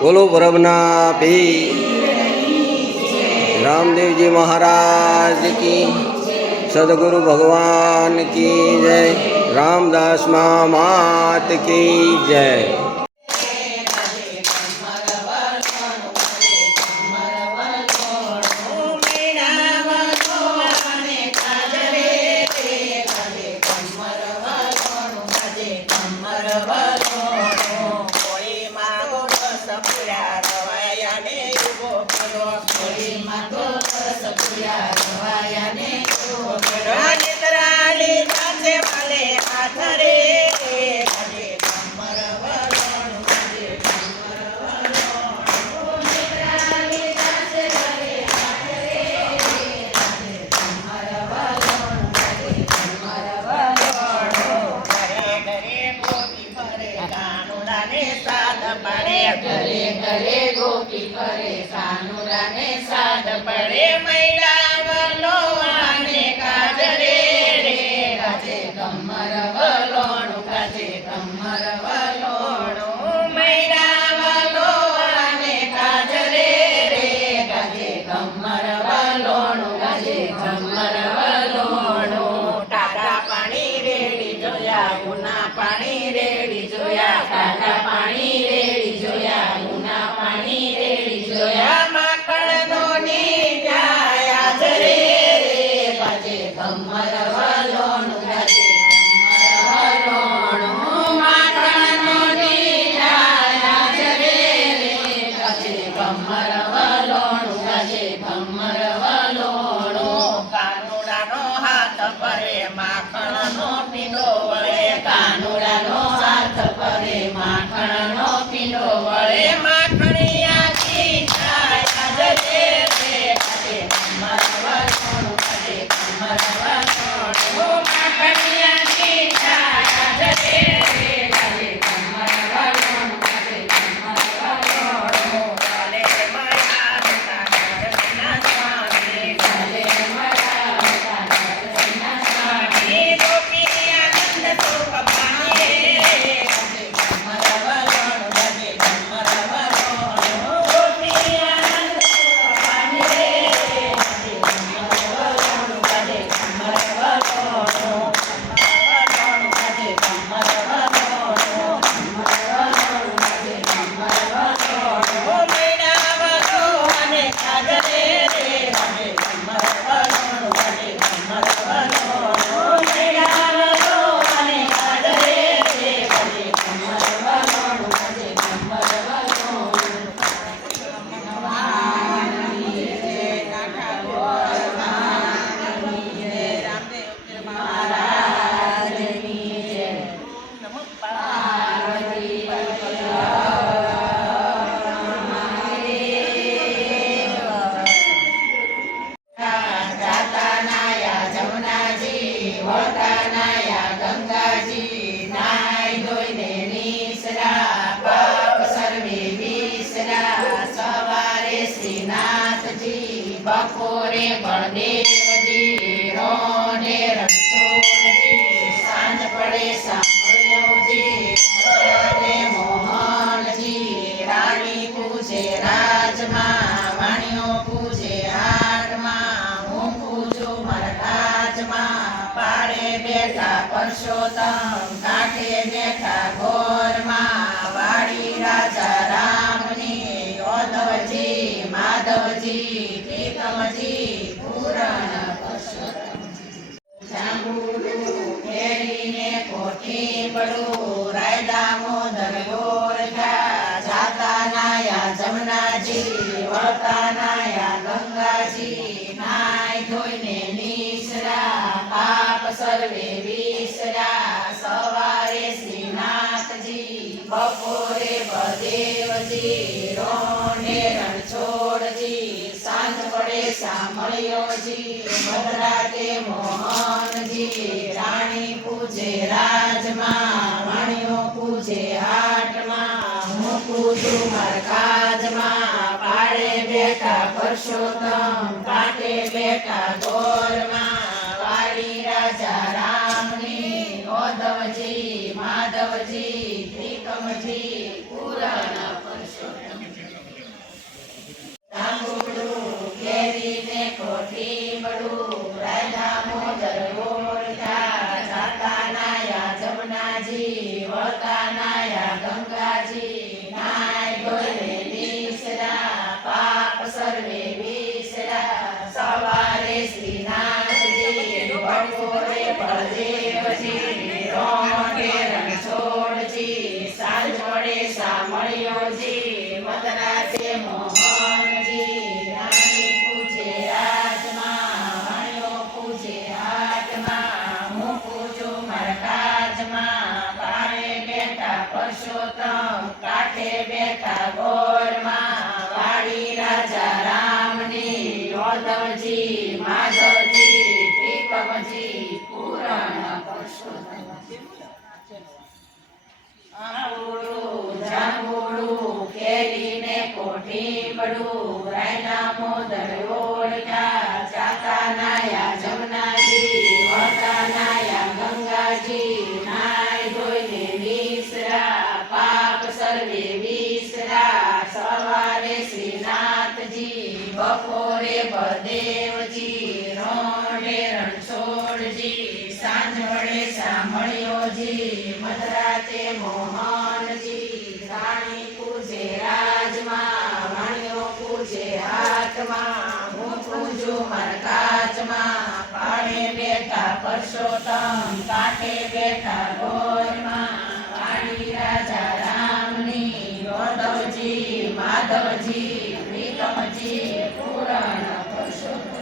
बोलो बरबना पीर रामदेव जी महाराज की, सदगुरु भगवान की जय, रामदास मात की जय। गले गले गोपी करे कानुड़ा ने साध पड़े मैला वलोवाने काजरे रे गाजे कमर वलोणु गाजे कमर वलोणु मैला वलोवाने काजरे रे गाजे कमर वलोणु गाजे कमर वलोणु टाटा पाणी रेडी जोया गुना पाणी रेडी जोया टाटा पाणी કાનુડાનો હાથ પરે માખણનો પીંડો વળે માખણિયાથી છાયા જરે રે કાજે કમર વલોણું કાજે કમર વલોણું માખણિયાથી છાયા જરે રે કાજે કમર વલોણું કાજે કમર વલોણું ચાલે માયા ઘરના સ્વામી ચાલે માયા ઘરના સ્વામી બપોરે બળદેવજી રોને રણછોડજી સાંજ પડે સાંભળ્યોજી અને મોહનજી રાણી પૂજે રાજમાં વાણીઓ પૂજે હાટમાં હું પૂજું મારા રાજમાં પાડે બેઠા પરસોત્તમ કાંઠે બેઠા ઘોરમાં વાડી રાજા રામની યોધવજી માધવજી કમજી પૂરણ જાંબુડું ફેરીને કોઠી પડું રાયદા મોદર ગોરખા જાતા નાયા જમનાજી વળતા નાયા ગંગાજી નાય ધોઈને નીસરા પાપ સર્વે વિસરા સવારે શ્રીનાથજી બપોરે બળદેવજી રોને રણછોડજી સાંજ પડે સાંભળ્યોજી મધરાતે મોહનજી રાણી પૂજે રાજમાં વાણીઓ પૂજે હાટમાં હું પૂજું મારા કાજમાં પાડે બેઠા પરસોત્તમ કાંઠે બેઠા ગોરમાં વાડી રાજા રામની ઓધવજી માધવજી ત્રિકમજી પૂરણ પરસોત્તમ જાંબુજી મદરાસે મોહનજી રાણી પૂજે રાજમાં વાણીઓ પૂજે હાથમાં હું પૂજું મારા કાજમાં પારે બેઠા પરસોત્તમ કાંઠે બેઠા ગોળમાં વાડી રાજા રામની યોદવજી માધવજી ત્રિકમજી પૂરણ પરસોત્તમ આંબોળું જાંબુડું કેરીને કોઠીબડું રાયના મોદર ઓળખ્યા ચાકા નાયા જમનાજી વળતા નાયા ગંગાજી નાય ધોઈને વિસરા પાપ સર્વે વિસરા સવારે શ્રીનાથજી બપોરે બળદેવજી રોંઢે રણછોડજી સાંજ વડે સાંભળ્યોજી મધરાતે મોહનજી રાણી પૂજે રાજમાં વાણીઓ પૂજે હાથમાં હું પૂજું મારા કાચમાં પાડે બેઠા પરસોત્તમ કાંઠે બેઠા ગોરમાં વાણી રાજા રામની યોદવજી માધવજી ત્રિકમજી પૂરણ પરસોત્તમ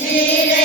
જી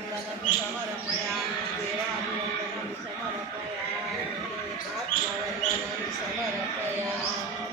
वन्दनं समर्पयामि देवाभिवन्दनं समर्पयामि आत्मवन्दनं समर्पयामि